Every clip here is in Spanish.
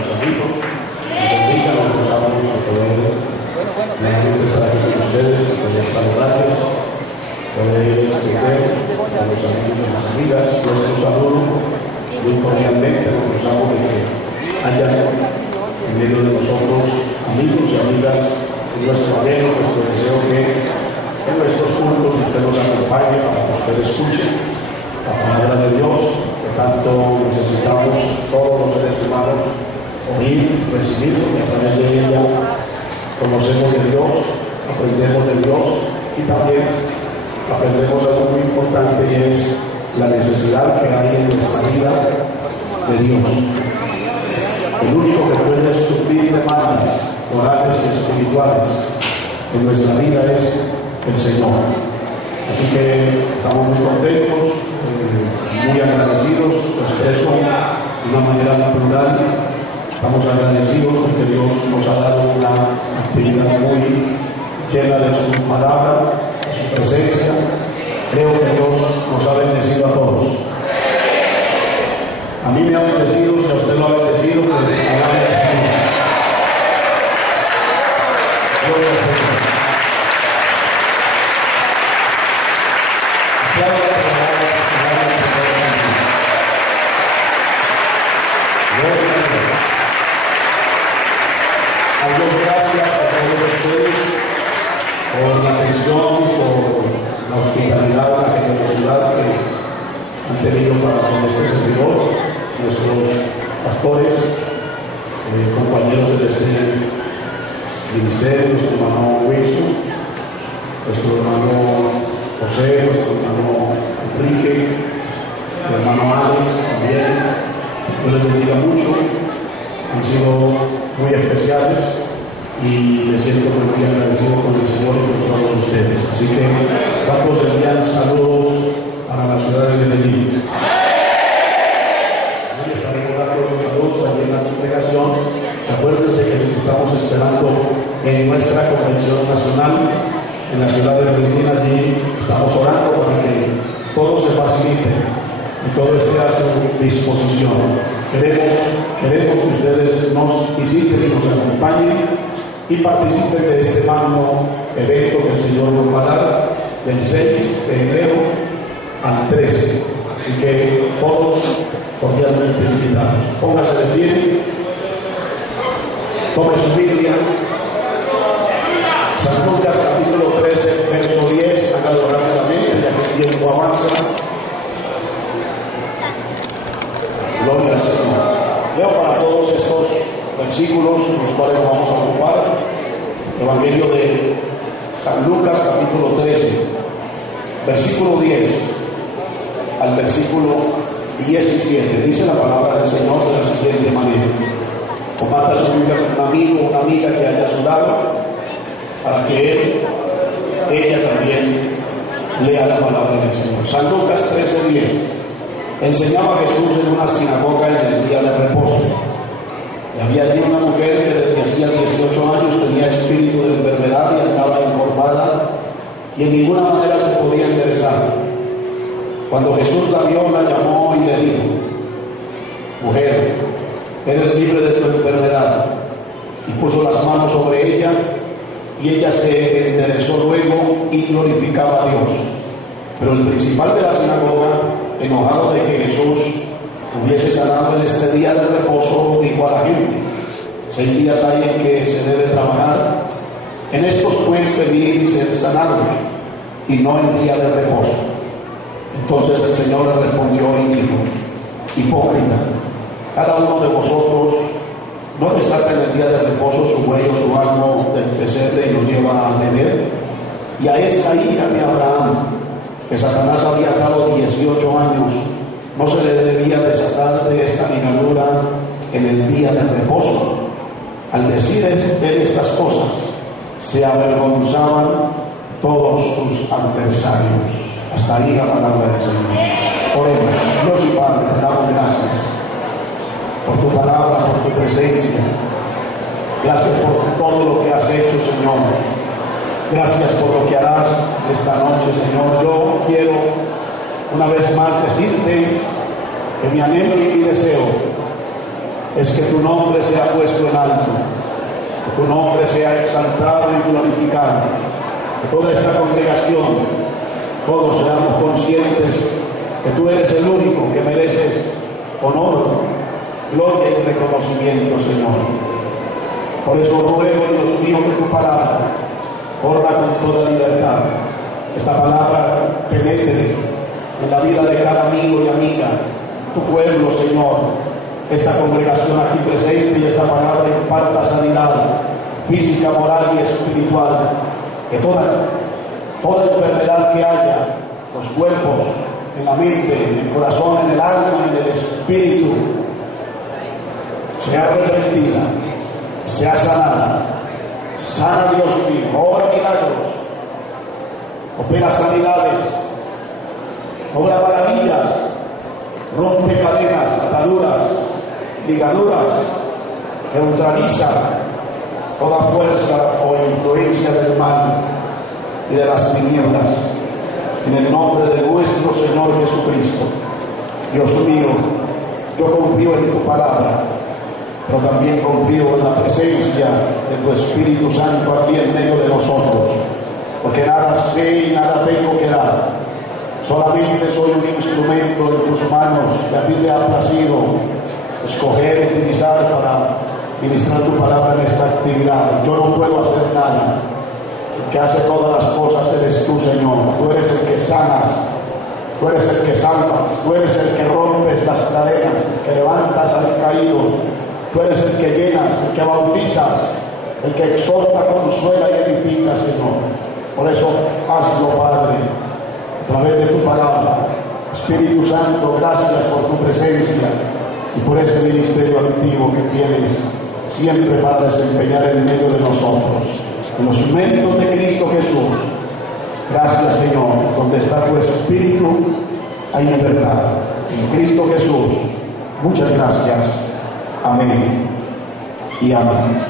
los amigos, nos bendiga, nos gozamos de poder nuevamente estar aquí con ustedes, poder saludarles, poder extender a los amigos y las amigas nuestro saludo muy cordialmente. Nos gozamos de que haya en medio de nosotros amigos y amigas. Es nuestro anhelo, nuestro deseo que en nuestros cultos usted nos acompañe para que usted escuche la palabra de Dios que tanto necesitamos todos los seres humanos oír, recibir, porque a través de ella conocemos de Dios, aprendemos de Dios y también aprendemos algo muy importante, y es la necesidad que hay en nuestra vida de Dios. El único que puede suplir demandas morales y espirituales en nuestra vida es el Señor. Así que estamos muy contentos, muy agradecidos, lo expreso de una manera natural. Estamos agradecidos porque Dios nos ha dado una actividad muy llena de su palabra, de su presencia. Creo que Dios nos ha bendecido a todos. A mí me ha bendecido, si a usted lo ha bendecido, pues alabe al Señor. Gloria al Señor. Gracias a todos ustedes por la atención, por la hospitalidad, la generosidad que han tenido para con este servidor, nuestros pastores, compañeros de este ministerio, nuestro hermano Wilson, nuestro hermano José, nuestro hermano Enrique, el hermano Alex también. Dios les bendiga mucho, han sido muy especiales y me siento muy agradecido con el Señor y con todos ustedes. Así que, ¿cuántos envían saludos para la ciudad de Medellín? Hoy estaremos dando los saludos allí en la congregación. Acuérdense que les estamos esperando en nuestra convención nacional en la ciudad de Medellín. Allí estamos orando para que todo se facilite y todo esté a su disposición. Queremos que ustedes nos visiten y nos acompañen y participen de este magno evento que el Señor nos va a dar del 6 de enero al 13. Así que todos cordialmente invitados. Póngase de pie, tome su Biblia. San Lucas capítulo 13, verso 10, hágalo rápidamente, ya que el tiempo avanza. Gloria al Señor. Leo para todos estos versículos, los cuales nos vamos a ocupar. Evangelio de San Lucas, capítulo 13, versículo 10 al versículo 17. Dice la palabra del Señor de la siguiente manera. Comparta su Biblia con un amigo o una amiga que haya a su lado, para que ella también lea la palabra del Señor. San Lucas 13:10. Enseñaba Jesús en una sinagoga en el día de reposo. Y había allí una mujer que desde hacía 18 años tenía espíritu de enfermedad y andaba encorvada y en ninguna manera se podía enderezar. Cuando Jesús la vio, la llamó y le dijo: mujer, eres libre de tu enfermedad. Y puso las manos sobre ella y ella se enderezó luego y glorificaba a Dios. Pero el principal de la sinagoga, enojado de que Jesús hubiese sanado en este día de reposo, dijo a la gente: 6 días hay en que se debe trabajar, en estos pues venir y ser sanados, y no en día de reposo. Entonces el Señor le respondió y dijo: hipócrita, cada uno de vosotros no desata en el día de reposo su buey o su asno del pesebre y lo lleva a beber. Y a esta hija de Abraham, que Satanás había dado 18 años, no se le debía desatar de esta ligadura en el día del reposo. Al decir él estas cosas, se avergonzaban todos sus adversarios. Hasta ahí la palabra del Señor. Oremos. Dios y Padre, te damos gracias por tu palabra, por tu presencia. Gracias por todo lo que has hecho, Señor. Gracias por lo que harás esta noche, Señor. Yo quiero una vez más decirte que mi anhelo y mi deseo es que tu nombre sea puesto en alto, que tu nombre sea exaltado y glorificado, que toda esta congregación, todos seamos conscientes que tú eres el único que mereces honor, gloria y reconocimiento, Señor. Por eso ruego, Dios mío, que tu palabra corra con toda libertad. Esta palabra penetre en la vida de cada amigo y amiga, tu pueblo, Señor. Esta congregación aquí presente y esta palabra imparta sanidad física, moral y espiritual. Que toda enfermedad que haya, los cuerpos, en la mente, en el corazón, en el alma, en el espíritu, sea reprendida, sea sanada. Sana, Dios mío, obra milagros, opera sanidades, obra maravillas, rompe cadenas, ataduras, ligaduras, neutraliza toda fuerza o influencia del mal y de las tinieblas. En el nombre de nuestro Señor Jesucristo. Dios mío, yo confío en tu palabra, pero también confío en la presencia de tu Espíritu Santo aquí en medio de nosotros, porque nada sé y nada tengo que dar. Solamente soy un instrumento en tus manos que a ti te ha placido escoger y utilizar para ministrar tu palabra en esta actividad. Yo no puedo hacer nada. El que hace todas las cosas eres tú, Señor. Tú eres el que sanas, tú eres el que salvas, tú eres el que rompes las cadenas, el que levantas al caído, tú eres el que llenas, el que bautizas, el que exhorta, consuela y edifica, Señor. Por eso hazlo, Padre, a través de tu palabra. Espíritu Santo, gracias por tu presencia y por este ministerio activo que tienes siempre para desempeñar en medio de nosotros. En los méritos de Cristo Jesús. Gracias, Señor. Donde está tu Espíritu hay libertad. En Cristo Jesús. Muchas gracias. Amén y amén.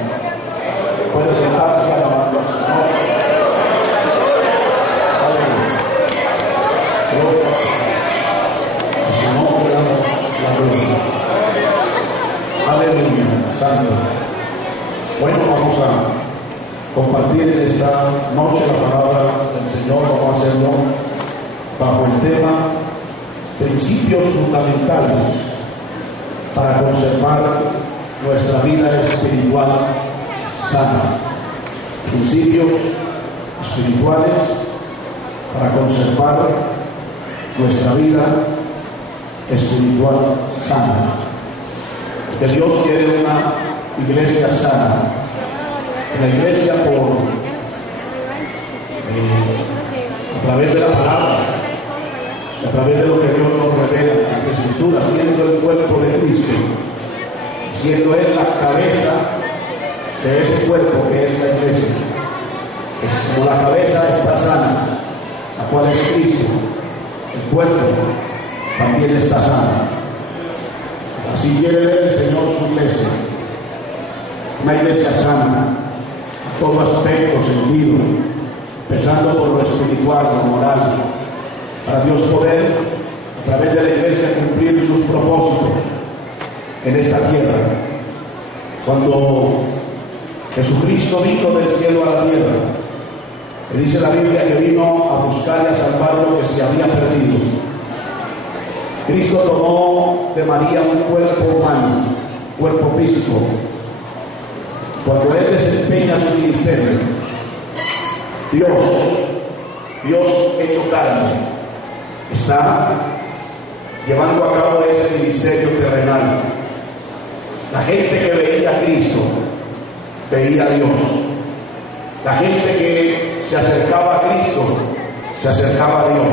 Puede sentarse alabando al Señor. A su nombre la gloria. Aleluya. Santo. Bueno, vamos a compartir en esta noche la palabra del Señor. Vamos a hacerlo bajo el tema principios fundamentales para conservar nuestra vida espiritual sana. Principios espirituales para conservar nuestra vida espiritual sana. Que Dios quiere una iglesia sana. La iglesia a través de la palabra, a través de lo que Dios nos revela en las Escrituras, siendo el cuerpo de Cristo, siendo Él la cabeza de ese cuerpo que es la iglesia. Es como la cabeza está sana, la cual es Cristo, el cuerpo también está sano. Así quiere ver el Señor su iglesia, una iglesia sana, todo aspecto, sentido, empezando por lo espiritual, lo moral, para Dios poder, a través de la iglesia, cumplir sus propósitos en esta tierra. Cuando Jesucristo vino del cielo a la tierra, que dice la Biblia que vino a buscar y a salvar lo que se había perdido. Cristo tomó de María un cuerpo humano, cuerpo físico. Cuando Él desempeña su ministerio, Dios hecho carne, está llevando a cabo ese ministerio terrenal. La gente que veía a Cristo, veía a Dios. La gente que se acercaba a Cristo, se acercaba a Dios.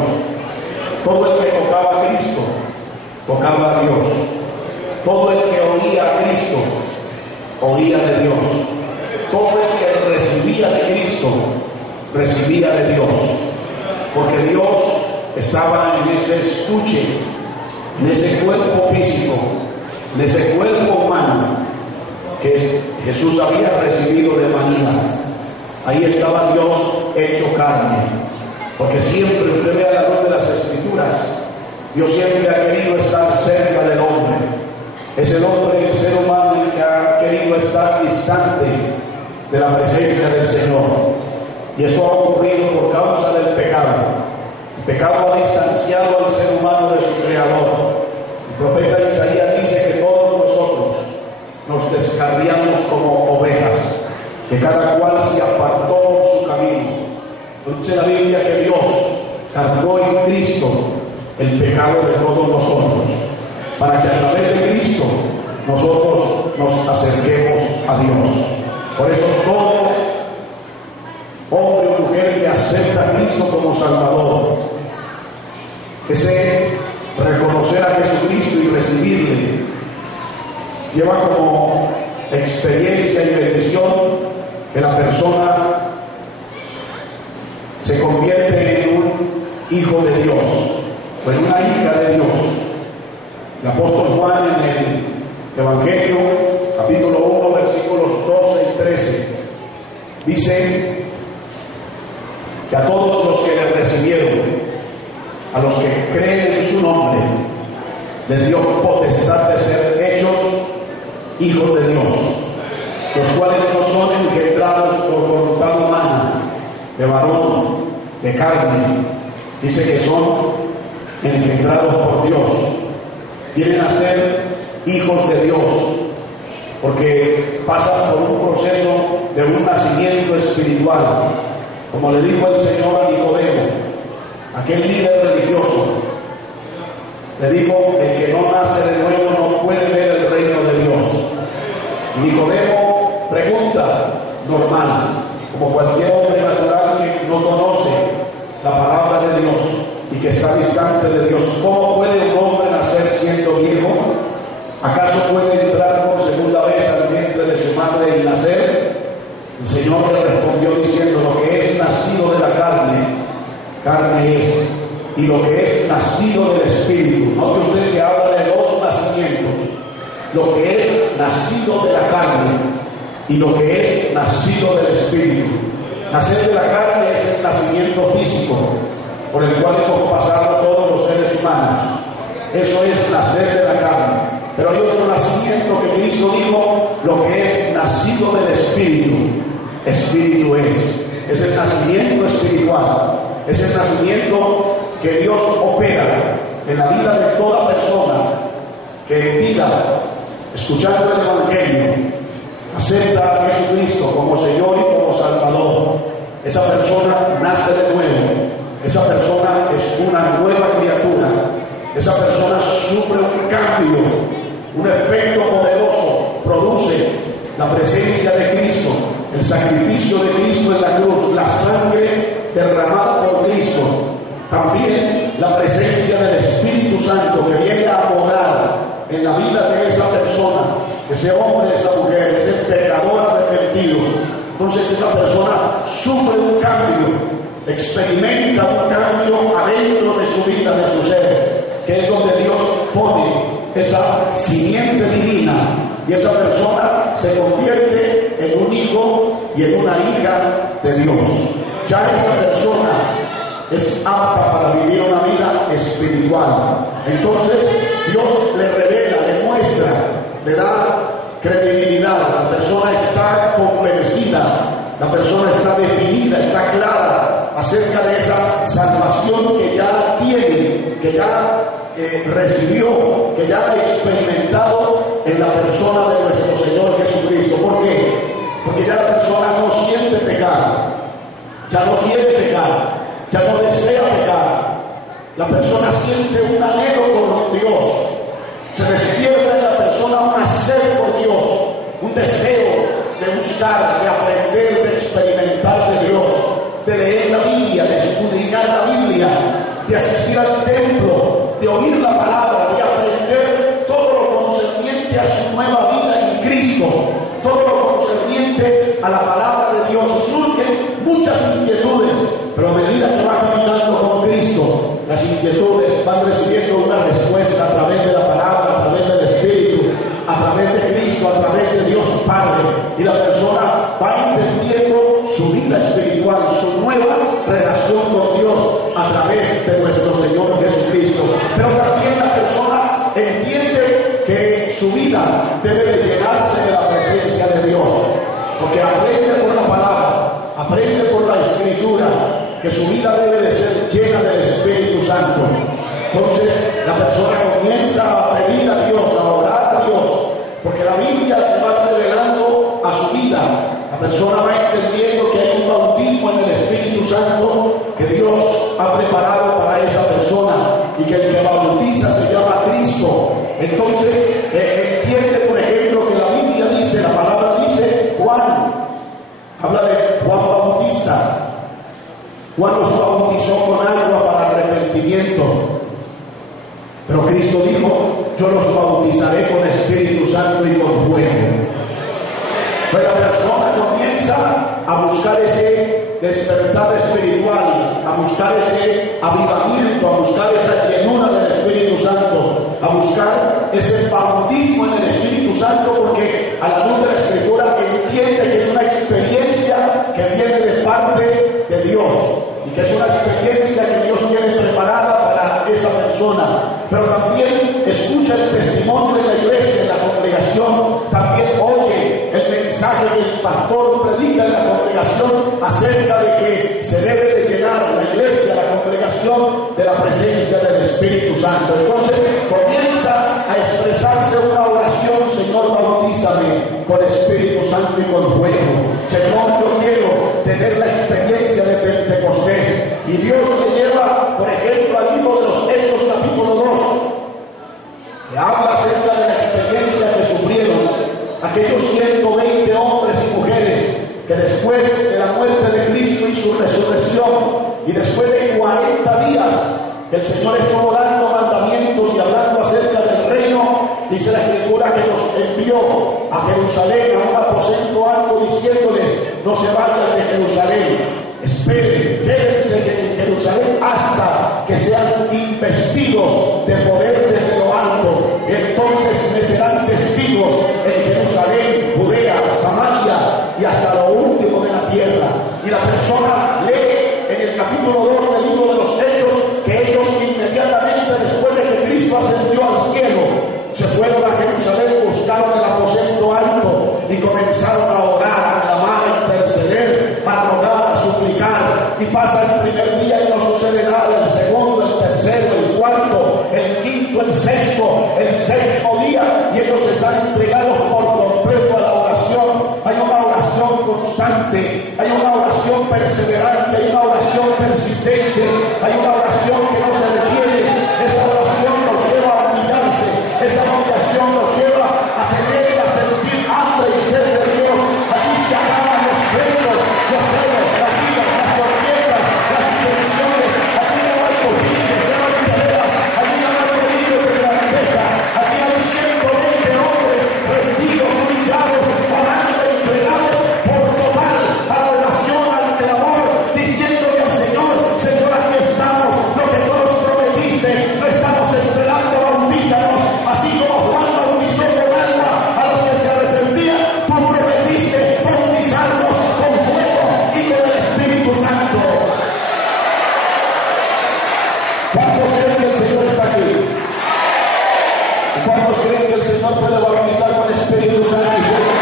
Todo el que tocaba a Cristo, tocaba a Dios. Todo el que oía a Cristo, oía de Dios. Todo el que recibía de Cristo, recibía de Dios. Porque Dios estaba en ese estuche, en ese cuerpo físico, en ese cuerpo humano que Jesús había recibido de María. Ahí estaba Dios hecho carne. Porque siempre usted ve a la luz de las Escrituras, Dios siempre ha querido estar cerca del hombre. Es el hombre, el ser humano, el que ha querido estar distante de la presencia del Señor. Y esto ha ocurrido por causa del pecado. El pecado ha distanciado al ser humano de su Creador. El profeta Isaías dice que todos nosotros nos descarriamos como ovejas, que cada cual se apartó por su camino. Dice la Biblia que Dios cargó en Cristo el pecado de todos nosotros, para que a través de Cristo nosotros nos acerquemos a Dios. Por eso todo hombre o mujer que acepta a Cristo como Salvador, ese reconocer a Jesucristo y recibirle, lleva como experiencia y bendición que la persona se convierte en un hijo de Dios o en una hija de Dios. El apóstol Juan en el Evangelio, capítulo 1, versículos 12 y 13, dice que a todos los que le recibieron, a los que creen en su nombre, les dio potestad de ser hechos hijos de Dios, los cuales no son engendrados por voluntad humana, de varón, de carne. Dice que son engendrados por Dios, vienen a ser hijos de Dios, porque pasan por un proceso de un nacimiento espiritual, como le dijo el Señor a Nicodemo, aquel líder religioso. Le dijo: el que no nace de nuevo no puede ver el reino de Dios. Nicodemo pregunta normal, como cualquier hombre natural que no conoce la palabra de Dios y que está distante de Dios: ¿cómo puede un hombre nacer siendo viejo? ¿Acaso puede entrar por segunda vez al vientre de su madre y nacer? El Señor le respondió diciendo: lo que es nacido de la carne, carne es, y lo que es nacido del Espíritu. Note usted que habla de dos nacimientos: lo que es nacido de la carne y lo que es nacido del Espíritu. Nacer de la carne es el nacimiento físico por el cual hemos pasado todos los seres humanos. Eso es nacer de la carne. Pero hay otro nacimiento que Cristo dijo: lo que es nacido del Espíritu. Espíritu es el nacimiento espiritual, es el nacimiento que Dios opera en la vida de toda persona que pida, escuchando el Evangelio, acepta a Jesucristo como Señor y como Salvador. Esa persona nace de nuevo, esa persona es una nueva criatura, esa persona sufre un cambio, un efecto poderoso produce la presencia de Cristo, el sacrificio de Cristo en la cruz, la sangre derramada por Cristo, también la presencia del Espíritu Santo que viene a morar en la vida de esa persona, ese hombre, esa mujer, ese pecador arrepentido. Entonces esa persona sufre un cambio, experimenta un cambio adentro de su vida, de su ser, que es donde Dios pone esa simiente divina, y esa persona se convierte en un hijo y en una hija de Dios. Ya esa persona es apta para vivir una vida espiritual. Entonces Dios le revela, le muestra, le da credibilidad. La persona está convencida, la persona está definida, está clara acerca de esa salvación que ya tiene, que ya recibió, que ya ha experimentado en la persona de nuestro Señor Jesucristo. ¿Por qué? Porque ya la persona no siente pecar, ya no quiere pecar, ya no desea pecar. La persona siente un anhelo por Dios, se despierta en la persona una sed por Dios, un deseo de buscar, de aprender, de experimentar de Dios, de leer la Biblia, de escudriñar la Biblia, de asistir al templo, de oír la palabra, de aprender todo lo concerniente a su nueva vida en Cristo, todo lo concerniente a la palabra de Dios. Surgen muchas inquietudes, pero a medida que va caminando con Cristo, las inquietudes van recibiendo una respuesta a través de la palabra, a través del Espíritu, a través de Cristo, a través de Dios Padre, y la persona va entendiendo su vida espiritual, su nueva relación con Dios a través de nuestro Señor Jesucristo. Pero también la persona entiende que su vida que su vida debe de ser llena del Espíritu Santo. Entonces la persona comienza a pedir a Dios, a orar a Dios, porque la Biblia se va revelando a su vida. La persona va entendiendo que hay un bautismo en el Espíritu Santo que Dios ha preparado para esa persona y que el que bautiza se llama Cristo. Entonces entiende, por ejemplo, que la Biblia dice, la palabra dice, Juan, habla de Juan Bautista. Juan los bautizó con agua para arrepentimiento, pero Cristo dijo, yo los bautizaré con Espíritu Santo y con fuego. Pues la persona comienza a buscar ese despertar espiritual, a buscar ese avivamiento, a buscar esa llenura del Espíritu Santo, a buscar ese bautismo en el Espíritu Santo, porque a la luz de la Escritura entiende que es una experiencia que viene de parte de Dios y que es una experiencia que Dios tiene preparada para esa persona. Pero también escucha el testimonio de la iglesia, en la congregación, también oye el mensaje que el pastor predica en la congregación acerca de que se debe de llenar la iglesia, la congregación, de la presencia del Espíritu Santo. Entonces comienza a expresarse una oración: Señor, bautízame con Espíritu Santo y con fuego. Señor, yo quiero tener la experiencia de Pentecostés. Y Dios le lleva, por ejemplo, al libro de los Hechos, capítulo 2, que habla acerca de la experiencia que sufrieron aquellos 120 hombres y mujeres que después de la muerte de Cristo y su resurrección, y después de 40 días que el Señor estuvo dando mandamientos y hablando acerca del reino, dice la Escritura que los envió a Jerusalén, a un aposento alto, diciéndoles: no se vayan de Jerusalén, esperen, quédense en Jerusalén hasta que sean investidos de poder desde lo alto. Entonces me serán testigos en Jerusalén, Judea, Samaria y hasta lo último de la tierra. Y la persona lee en el capítulo 2 del libro de los Hechos que ellos inmediatamente después de que Cristo ascendió al cielo, se fueron a Jerusalén, buscaron el aposento alto y comenzaron a orar, a clamar, a interceder, a rogar, a suplicar. Y pasa el primer día y no sucede nada, el segundo, el tercero, el cuarto, el quinto, el sexto, el séptimo día, y ellos están entregados por completo a la oración. Hay una oración constante, hay una oración perseverante, hay una oración persistente, hay una oración que no se detiene. Esa oración nos lleva a humillarse, esa oración nos lleva a tener y a sentir hambre y sed de Dios. Aquí se acaban los pleitos, los celos, las iras, las contiendas, las disensiones. Aquí no hay cochiches, no hay peleas, aquí no hay delirios de grandeza. Aquí hay 120 hombres rendidos, humillados, orando, entregados por total a la oración, al clamor, diciéndole al Señor: Señor, aquí estamos, lo que tú nos prometiste, lo estamos esperando, bautízanos, así como Juan bautizó con agua a los que se arrepentían. Tú prometiste bautizarnos con fuego y con el Espíritu Santo. ¿Cuántos creen que el Señor está aquí? ¿Cuántos creen que el Señor puede bautizar con Espíritu Santo y fuego?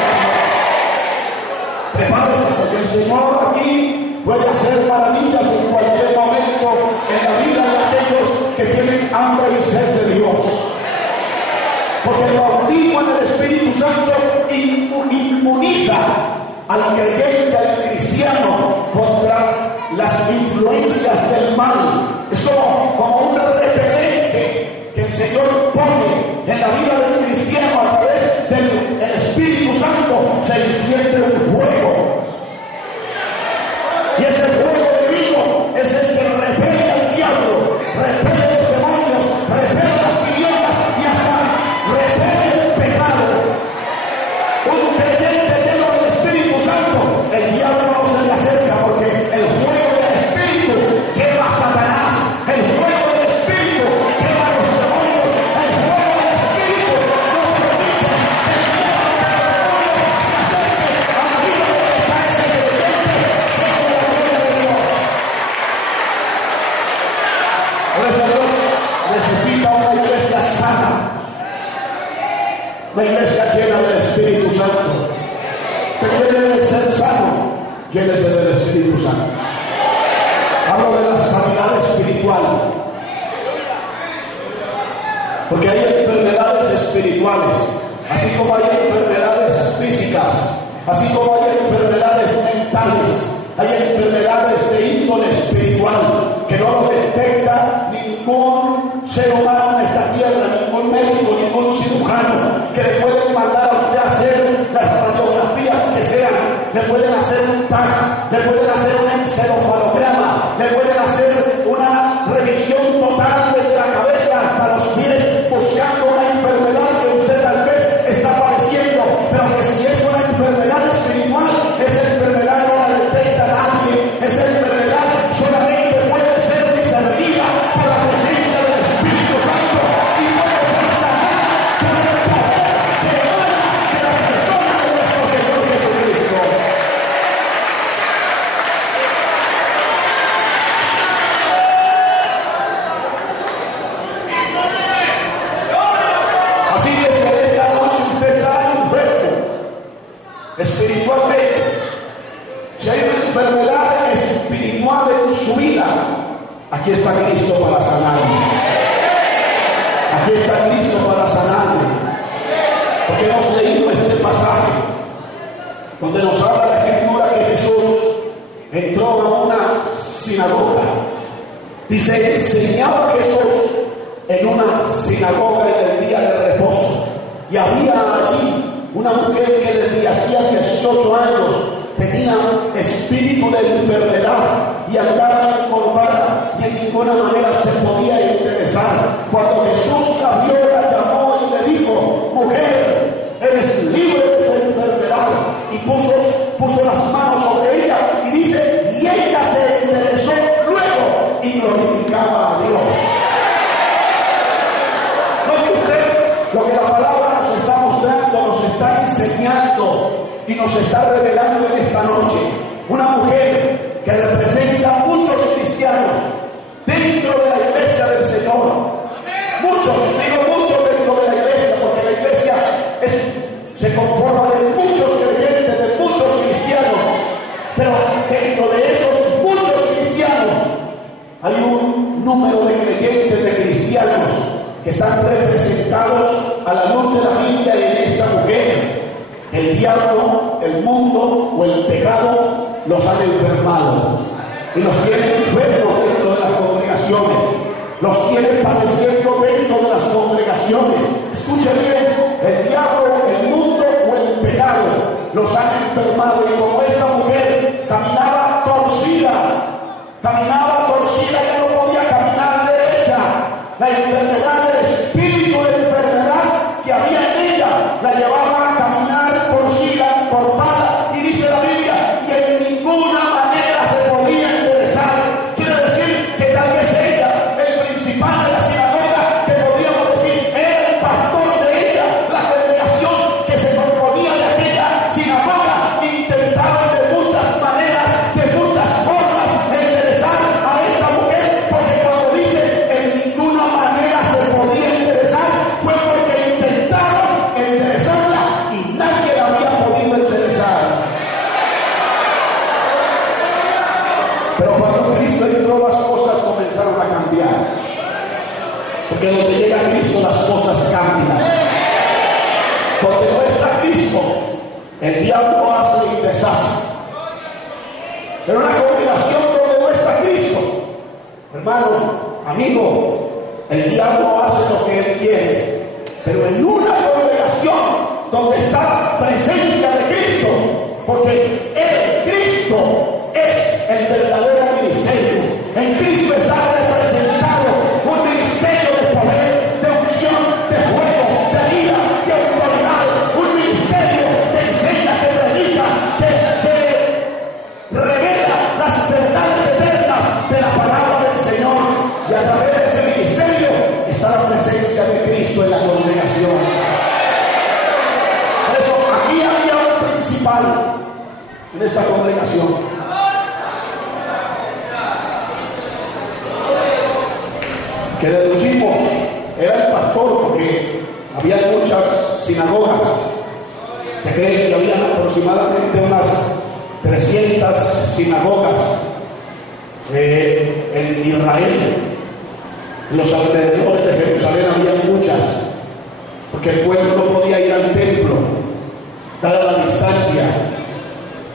Prepárense, porque el Señor aquí puede hacer maravillas en cualquier momento en la vida de aquellos que tienen hambre y sed de Dios. Porque el bautismo en el Espíritu Santo inmuniza al creyente, al cristiano, contra las influencias del mal. Es como un repelente que el Señor pone en la vida del cristiano a través del Espíritu Santo. Se enciende un fuego. Y ese fuego divino es el que repele al diablo, repele los demonios, repele las tinieblas y hasta repele el pecado. Un creyente lleno del Espíritu Santo, el diablo no se le acerca, porque el fuego del Espíritu quema a Satanás, el fuego del Espíritu quema a los demonios, el fuego del Espíritu no permite que el diablo se acerque a la vida que está en el creyente, solo de la gloria de Dios. Por eso Dios necesita una iglesia sana, una iglesia llena del Espíritu Santo. ¿Usted quiere ser sano? Llénese del Espíritu Santo. espiritual. Porque hay enfermedades espirituales, así como hay enfermedades físicas, así como hay enfermedades mentales, hay enfermedades de índole espiritual que no lo detecta ningún ser humano en esta tierra, ningún médico, ningún cirujano, que le pueden mandar a usted a hacer las radiografías que sean, le pueden hacer un TAC, le pueden hacer un encefalograma, le pueden hacer una revisión total desde la cabeza hasta los pies, buscando una enfermedad que usted tal vez está padeciendo, pero que si es una enfermedad espiritual, esa enfermedad no la detecta nadie, esa enfermedad solamente puede ser discernida por la presencia del Espíritu Santo y puede ser sanada por el poder que emana de la persona de nuestro Señor Jesucristo. Así que si esta noche usted está enfermo espiritualmente, si hay una enfermedad espiritual en su vida, aquí está Cristo para sanarle. Aquí está Cristo para sanarle. Porque hemos leído este pasaje donde nos habla la Escritura que Jesús entró a una sinagoga. Dice, enseñaba Jesús en una sinagoga en el día de reposo. Y había allí una mujer que desde hacía 18 años tenía espíritu de enfermedad y andaba encorvada y en ninguna manera se podía interesar. Cuando Jesús la vio, la llamó y le dijo, mujer, eres libre de tu enfermedad. Y puso las manos sobre ella y dice, y ella se enderezó luego y glorificaba a Dios. Note usted lo que la palabra nos está mostrando, nos está enseñando y nos está revelando en esta noche. Una mujer que representa a muchos cristianos dentro de la iglesia del Señor. Muchos, digo muchos dentro de la iglesia, porque la iglesia se conforma de muchos creyentes, de muchos cristianos. Pero dentro de esos muchos cristianos hay un número de creyentes, de cristianos, que están representados a la luz de la Biblia en esta mujer. El diablo, el mundo o el pecado los han enfermado y los tienen enfermos dentro de las congregaciones, los tienen padeciendo dentro de las congregaciones. Escuche bien, el diablo, el mundo o el pecado los han enfermado, y como esta mujer caminaba torcida, ya no podía caminar derecha. La enfermedad, el espíritu de enfermedad que había en ella la llevaba a caminar torcida, encorvada, y dice la Biblia, y en ninguna manera se podía enderezar. Quiere decir que tal vez ella, el principal de la sinagoga, que podríamos decir era el pastor de ella, la congregación que se componía de aquella sinagoga, intentaron de muchas maneras, de muchas formas, enderezar a esta mujer, porque cuando dice en ninguna manera se podía enderezar, fue porque intentaron enderezarla y nadie la había podido enderezar. Pero cuando Cristo entró, las cosas comenzaron a cambiar, porque donde llega Cristo las cosas cambian. Donde no está Cristo, el diablo hace y deshace. Pero una congregación donde no está Cristo, hermano, amigo, el diablo hace lo que él quiere. Pero en una congregación donde está la presencia de Cristo, porque el Cristo es el verdadero ministerio. En Cristo está representado un ministerio de poder, de unción, de fuego, de vida, de autoridad, un ministerio que enseña, que predica, que revela las verdades eternas de la palabra del Señor. Y a través de ese ministerio está la presencia de Cristo en la congregación. Por eso aquí había un principal en esta congregación. Que deducimos era el pastor, porque había muchas sinagogas. Se cree que había aproximadamente unas 300 sinagogas en Israel. En los alrededores de Jerusalén había muchas, porque el pueblo no podía ir al templo, dada la distancia.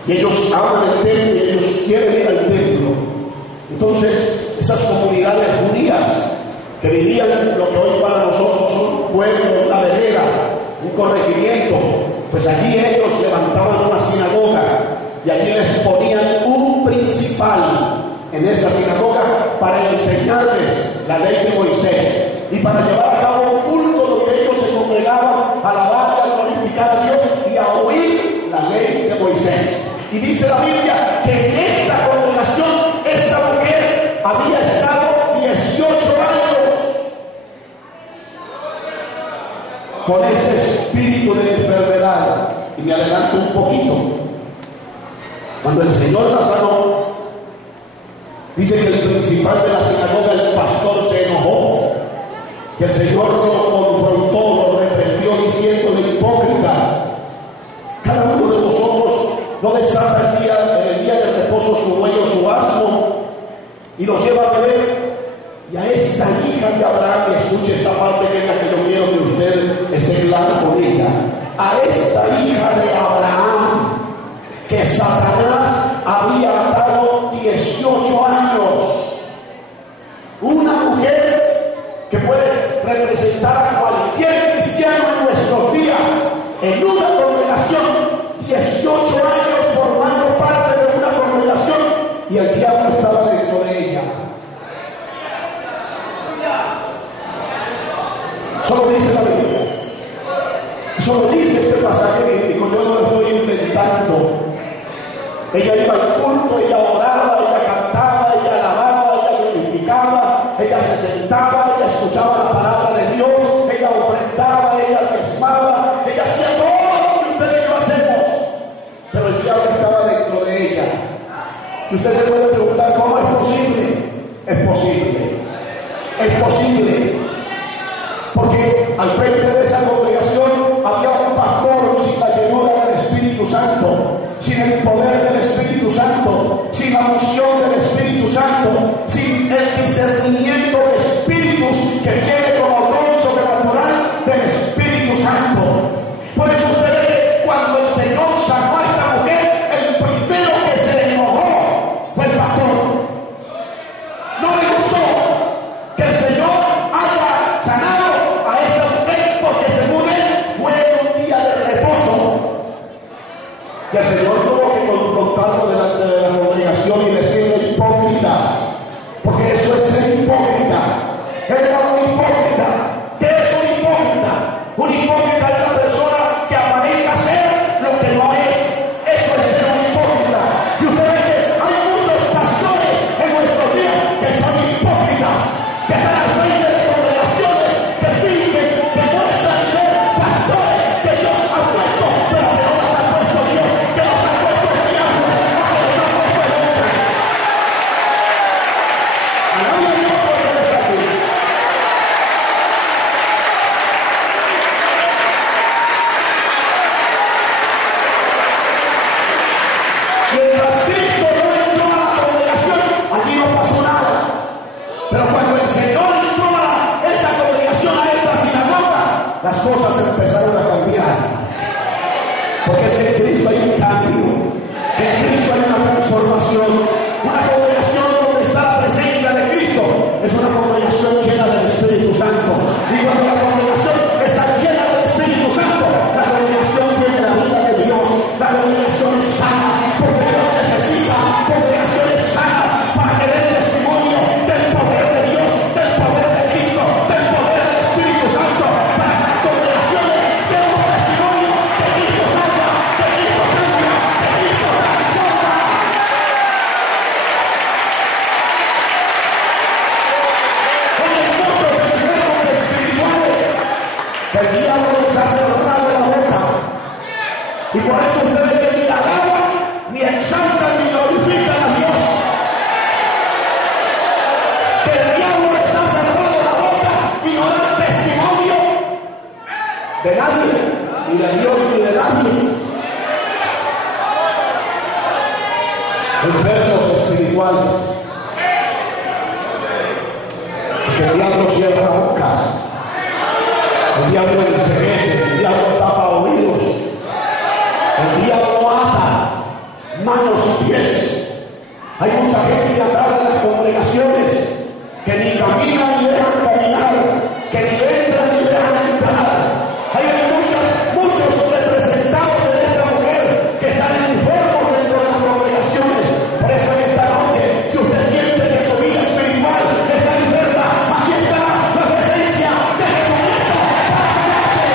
Y ellos aman el templo y ellos quieren ir al templo. Entonces, esas comunidades judías que vivían lo que hoy para nosotros son un pueblo, una vereda, un corregimiento, pues allí ellos levantaban una sinagoga y allí les ponían un principal en esa sinagoga para enseñarles la ley de Moisés y para llevar a cabo un culto donde ellos se congregaban a alabar y a glorificar a Dios y a oír la ley de Moisés. Y dice la Biblia que en esta congregación esta mujer había estado 18 años con ese espíritu de enfermedad. Y me adelanto un poquito. Cuando el Señor la sanó, dice que el principal de la sinagoga, el pastor, se enojó, que el Señor lo confrontó, lo reprendió diciéndole: hipócrita, cada uno de vosotros no desata en el día del reposo su buey o su asno y lo lleva a beber. Y a esta hija de Abraham, y escuche esta parte que es la que yo quiero que usted esté claro con ella, a esta hija de Abraham que Satanás había atado 18 años, una mujer que puede representar a cualquier cristiano en nuestros días, en una congregación, 18 años formando parte de una congregación, y el diablo estaba dentro de ella. Eso lo dice la Biblia. Eso lo dice este pasaje bíblico. Yo no lo estoy inventando. Ella iba al culto, ella oraba, ella cantaba, ella alababa, ella glorificaba, ella se sentaba, ella escuchaba la palabra de Dios, ella ofrendaba, ella diezmaba, ella hacía todo lo que ustedes y yo hacemos. Pero el diablo estaba dentro de ella. Y usted se puede preguntar: ¿cómo es posible? Es posible. Es posible. Porque al frente de esa congregación había un pastor sin la llenura del Espíritu Santo, sin el poder del Espíritu Santo, sin la unción del Espíritu Santo, sin el discernimiento de espíritus que viene como don sobrenatural del Espíritu Santo. Por eso usted ve que cuando el Señor sacó a esta mujer, el primero que se le enojó fue el pastor. No le gustó que el Señor haya sanado a esta mujer, porque según él fue un día de reposo. Y el Señor tuvo que confrontarlo delante de la congregación y decirle: hipócrita, porque eso es ser hipócrita. Era un hipócrita. ¿Qué es un hipócrita? Un hipócrita es la persona que aparenta ser lo que no es. Eso es ser un hipócrita. Y usted ve que hay muchos pastores en nuestros días que son hipócritas, que están al frente de congregaciones, que fingen, que muestran ser pastores que Dios ha puesto, pero que no los ha puesto Dios, que los ha puesto el diablo, o que los ha puesto el hombre. Alaba a Dios porque Él está aquí. Mientras Cristo no entró a la congregación, allí no pasó nada. Pero cuando el Señor entró a esa congregación, a esa sinagoga, las cosas empezaron a cambiar. Porque es que en Cristo hay un cambio, en Cristo hay una transformación. Una congregación donde está la presencia de Cristo es una congregación llena del Espíritu Santo. Y cuando la congregación está llena del Espíritu Santo, la congregación tiene la vida de Dios. La congregación es sana, porque Dios necesita congregaciones sanas para que den testimonio del poder de Dios, del poder de Cristo, del poder del Espíritu Santo, para que las congregaciones demos testimonio que Cristo salva, que Cristo cambia, que Cristo transforma. Hoy hay muchos enfermos espirituales que el diablo les ha cerrado la boca. Y por eso usted ve que ni alaban, ni exaltan, ni glorifican a Dios. Que el diablo les ha cerrado la boca y no dan testimonio de nadie, ni de Dios, ni de nadie. Enfermos espirituales. que el diablo cierra bocas, el diablo enceguece, el diablo tapa oídos, el diablo ata manos y pies. Hay mucha gente atada en las congregaciones que ni caminan ni dejan caminar, que ni entran ni dejan entrar. Hay muchos representados de esta mujer que están enfermos dentro de las congregaciones. Por eso en esta noche, si usted siente que su vida espiritual está enferma, aquí está la presencia de Jesucristo para sanarte.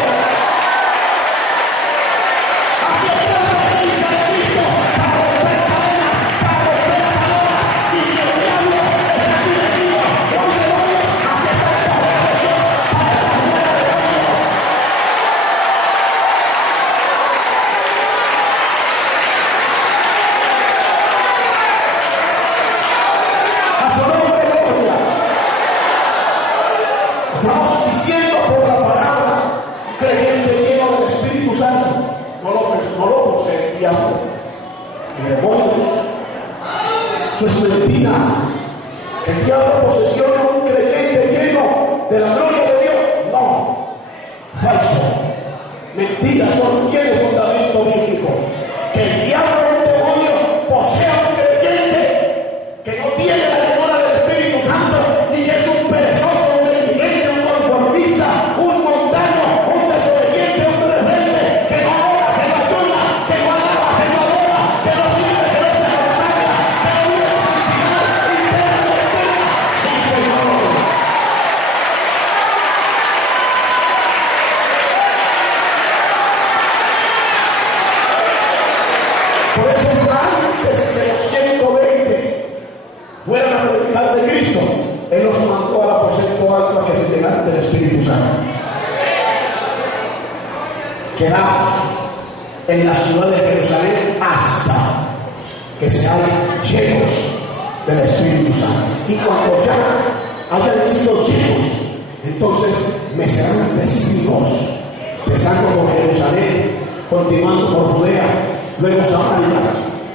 Aquí está la presencia de Cristo para romper cadenas, para romper cadenas. Y si el diablo está aquí metido, los demonios, aquí está el poder de Dios para la vida de Dios. A su nombre, gloria. Estamos diciendo por la palabra, un creyente lleno del Espíritu Santo no lo posee el diablo ni demonios. Eso es mentira. El diablo posesiona a un creyente lleno de la gloria de Dios. No, falso. Mentira, eso no tiene fundamento bíblico. Que el diablo o un demonio posea a un creyente que no tiene la llenura del Espíritu Santo, ni que es un perezoso, un negligente, un conformista, un mundano, un desobediente, un rebelde, que no ora, que no ayuna, que no alaba, que no adora, que no sirve, que no se consagra, que no vive en santidad interna y externa. Sí, Señor. Por eso antes que los 120 fueran a predicar de Cristo, Él los mandó al aposento alto a que se llenaran del Espíritu Santo. Quedamos en la ciudad de Jerusalén hasta que sean llenos del Espíritu Santo. Y cuando ya hayan sido llenos, entonces me serán específicos, empezando por Jerusalén, continuando por Judea, luego Samaria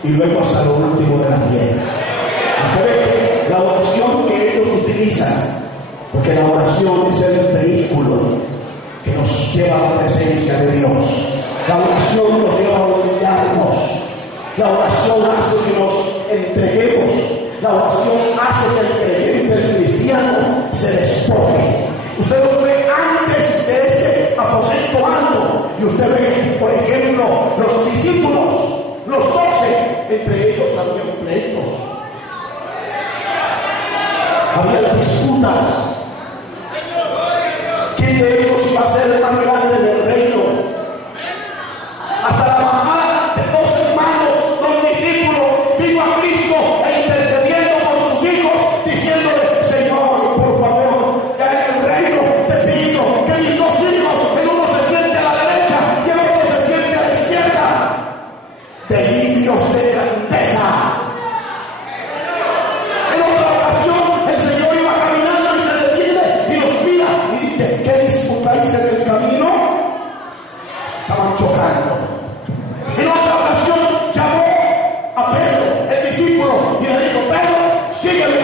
y luego hasta lo último de la tierra. Usted ve la oración que ellos utilizan, porque la oración es el vehículo que nos lleva a la presencia de Dios. La oración nos lleva a humillarnos. La oración hace que nos entreguemos. La oración hace que el creyente, el cristiano, se despoje. Usted los ve antes de este aposento alto, y usted ve, por ejemplo, los discípulos, los 12, entre ellos había pleitos, había disputas. ¿Quién de ellos iba a ser el más grande en el reino? Hasta la mamá de 2 hermanos, 2 discípulos, vino a Cristo e intercediendo por sus hijos, diciéndole: Señor, por favor, ya en el reino te pido que mis 2 hijos, el uno se siente a la derecha y el otro se siente a la izquierda. Delirios de grandeza. En otra ocasión, el Señor iba caminando y se detiene y los mira y dice: ¿qué disputáis en el camino? Estaban chocando. En otra ocasión llamó a Pedro, el discípulo, y le dijo: Pedro, sígueme.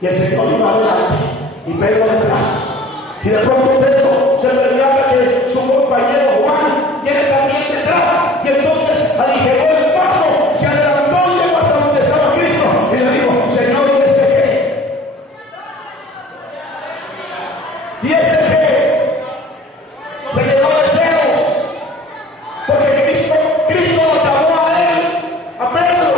Y el Señor iba adelante y Pedro detrás. Y de pronto Pedro se percata que su compañero Juan viene también detrás. Y entonces aligeró el paso, se adelantó y llegó hasta donde estaba Cristo. Y le dijo: Señor, ¿y este qué? ¿Y este qué? Se llenó de celos, porque Cristo lo llamó a él, a Pedro,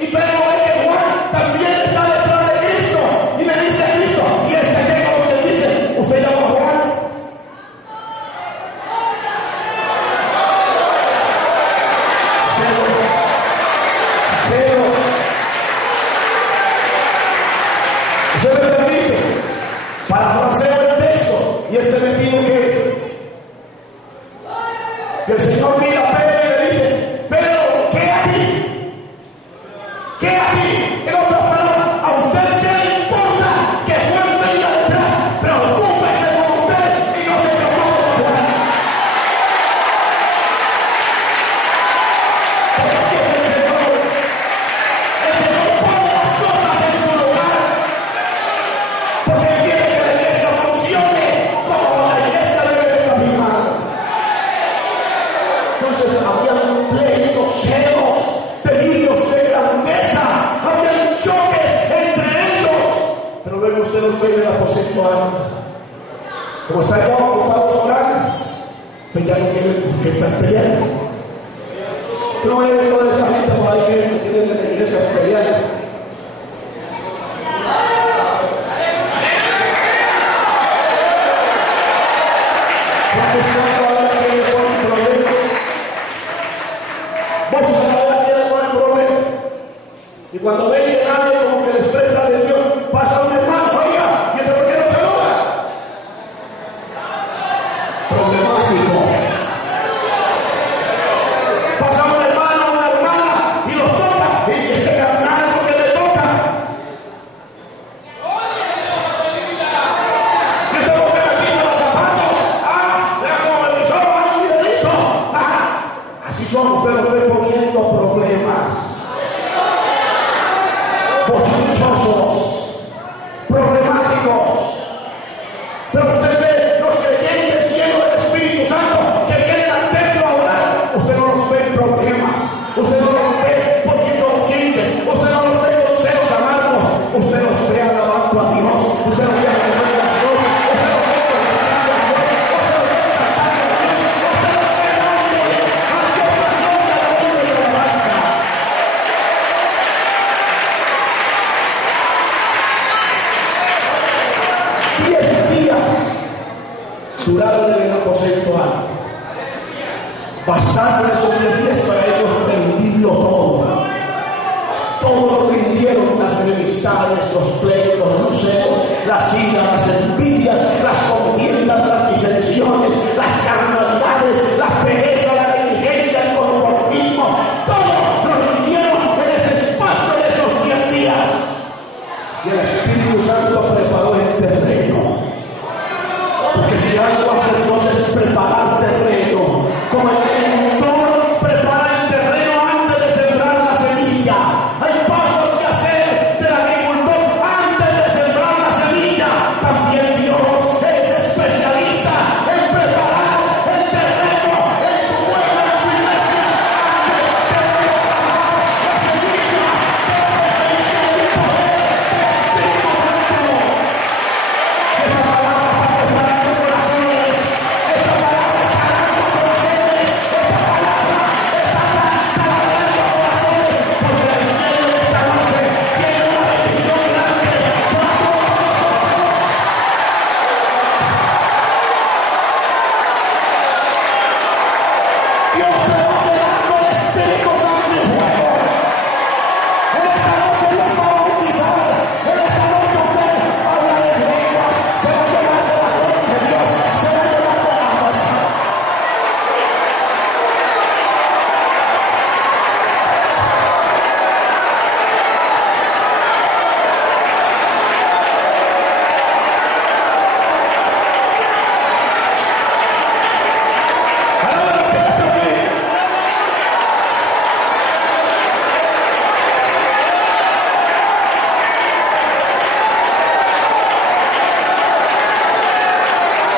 y Pedro ve que Juan también está detrás de Cristo, y le dice a Cristo: ¿y este qué? Como te dice, ¿usted llama a Juan? Celos. ¿Se me permite? Parafraseo el texto, y este me pide que el Señor mira a Pedro y le dice: Pedro, ¿qué a ti? ¿Qué a ti? En otras palabras, ¿a usted qué le importa que Juan venga detrás? Preocúpese por usted y no se preocupe por Juan. Porque así es el Señor. El Señor pone las cosas en su lugar, porque Él quiere aposento, como están ya ocupados orando, pues ya no tienen que estar peleando. No hay toda esa gente por ahí que tienen en la iglesia peleando. Porque cuando ahora tiene un problema, vos ahora tiene un problema, y cuando ven que nadie como que les presta atención, pasa un hermano, oiga, ¿y este por qué no saluda? Problemático. Pasa un hermano, una hermana, y los toca, y este carnal porque le toca. Y este porque me quita los zapatos, vea como el visor, un dedito. Así son, ustedes lo ven poniendo problemas. Bochinchosos, problemáticos. Pero usted ve los creyentes llenos del Espíritu Santo que vienen al templo a orar. Usted no los ve en problemas, usted no los ve poniendo bochinches, usted no los ve con celos amargos, usted los ve alabando a Dios, usted los ve alabando a Dios, usted los ve glorificando a Dios, usted los ve exaltando a Dios, usted los ve dándole a Dios la gloria, la honra y la alabanza. 10 días duraron en el aposento alto. Bastaron esos 10 días para ellos rendirlo todo. Todo lo rindieron, las enemistades, los pleitos, los celos, las iras, las envidias, las contiendas, las disensiones, las carnalidades, la pereza, la negligencia, el conformismo. Todo lo rindieron en ese espacio de esos 10 días. Y el Espíritu Santo preparó el terreno. Porque si algo hace Dios es preparar terreno. Como el agricultor prepara el terreno antes de sembrar la semilla. Hay pasos que hacer del agricultor antes de sembrar la semilla. También Dios es especialista en preparar el terreno en su pueblo, en su iglesia. Antes de preparar la semilla, debe ser un poder del Espíritu Santo. Esa palabra para preparar corazones, esta palabra para corazones, esta palabra está taladrando corazones, porque el cielo de esta noche tiene una bendición grande para todos nosotros. Dios te va llenando el Espíritu Santo y fuego. En esta noche Dios va a bautizar. En esta noche usted habla de lenguas, se va a llenar de la gloria de Dios, se va a llenar de la fuerza. Alaba lo que está aquí.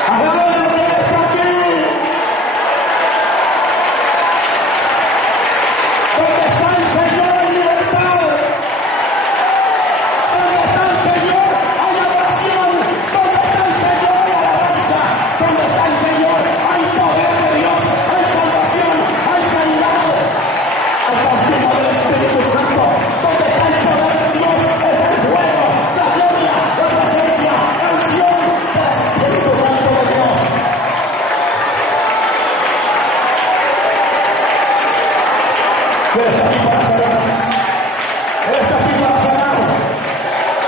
Alaba lo que está aquí. Donde está el Señor en libertad. Donde está el Señor hay adoración. Donde está el Señor hay alabanza. Donde está el Señor hay poder de Dios, hay salvación, hay sanidad, hay bautismo del Espíritu Santo. Donde está el poder de Dios está el fuego, la gloria, la presencia, la unción del Espíritu Santo de Dios. Él está aquí para sanar. Él está aquí para sanar.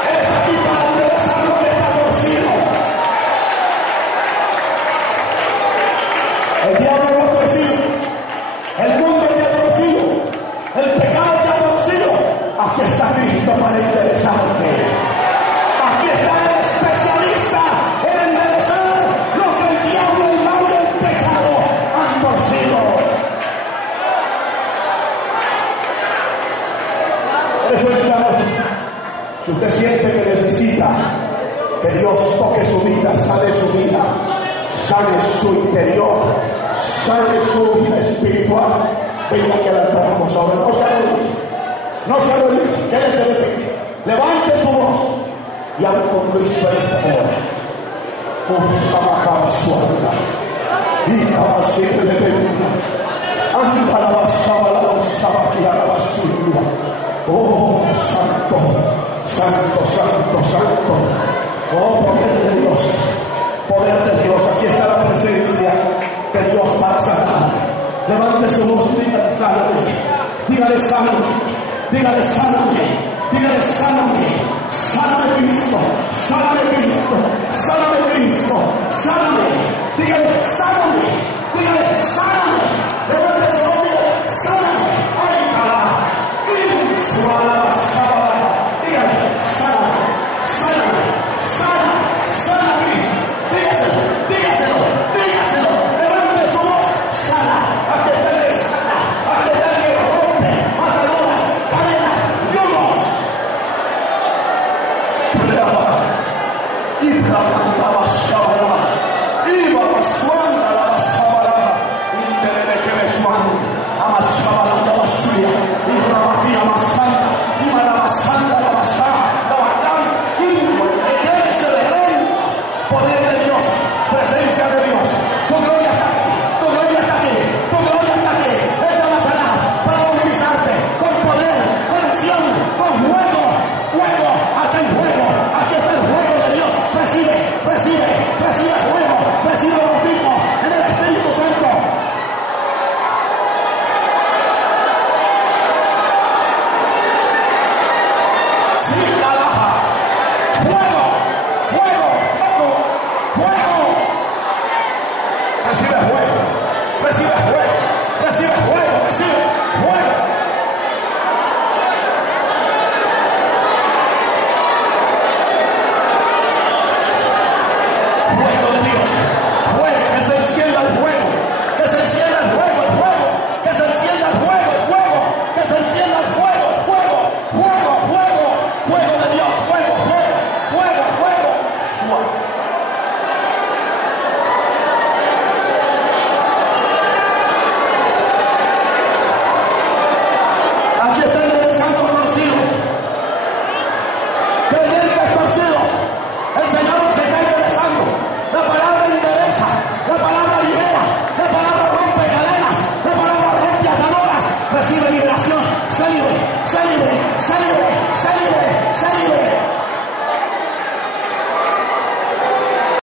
Él está aquí para enderezar lo que está torcido. El diablo lo ha torcido. El mundo te ha torcido. El pecado te ha torcido. Aquí está Cristo para enderezarte. Aquí está el especialista en enderezar lo que el diablo, el mal y el pecado han torcido. Por eso esta noche, si usted siente que necesita que Dios toque su vida, sane su vida, sane su interior, sane su vida espiritual, venga que la entramos ahora. No se arrodille, no se arrodille, quédese de pie, levante su voz y hable con Cristo en esta hora. Osabacaba suelta. Y cabacete de bebida. Anda la basaba la basaba y a la basura. Oh, santo, santo, santo, santo. Oh, poder de Dios. Poder de Dios. Aquí está la presencia de Dios para sanar. Levante su voz y dígale, sáname. Dígale, sáname. Dígale, sáname. Dígale, sáname. Sáname Cristo. Sáname Cristo. Sáname Cristo. Sáname. Dígale, sáname. Dígale, sáname. Levante su voz y dígale, sáname. Ay, carajo. Y su alabazaba. Dígale, sáname. Sáname. Sáname. Sáname Cristo. Dígaselo. Dígaselo. Dígaselo. Levante su voz. Sana. Aquí está el que sana. Aquí está el que rompe ataduras, cadenas, yugos. Y la cantaba Shabala. Iba a Suanda la Basabala. Interene que me suan. Ama Shabala la Basuya. Y Rabakia Masanda. Y Marabasanda la Basá. La Bacán. Y el se le rey. Poder de Dios. Presencia de Dios. Tu gloria está aquí. Tu gloria está aquí. Tu gloria está aquí. Él te va a sanar para bautizarte con poder, con acción, con fuego. Fuego. Aquí hay fuego. Aquí está el fuego de Dios. Recibe, recibe, recibe fuego. Recibe bautismo en el Espíritu Santo. Sí, alaja. Fuego, fuego, fuego, fuego. Recibe fuego, recibe fuego, recibe fuego, recibe fuego. Fuego de Dios, fuego, que se encienda el fuego, que se encienda el fuego, el fuego, que se encienda el fuego, el fuego, que se encienda el fuego, el fuego, fuego, fuego, fuego de Dios, fuego, fuego, fuego, fuego. Suave. Aquí están enderezando conocidos. Creyentes torcidos. El Señor se está enderezando. La palabra endereza. La palabra libera. La palabra rompe cadenas. La palabra rompe ataduras. Recibe liberación. Sé libre. Sé libre. Sé libre.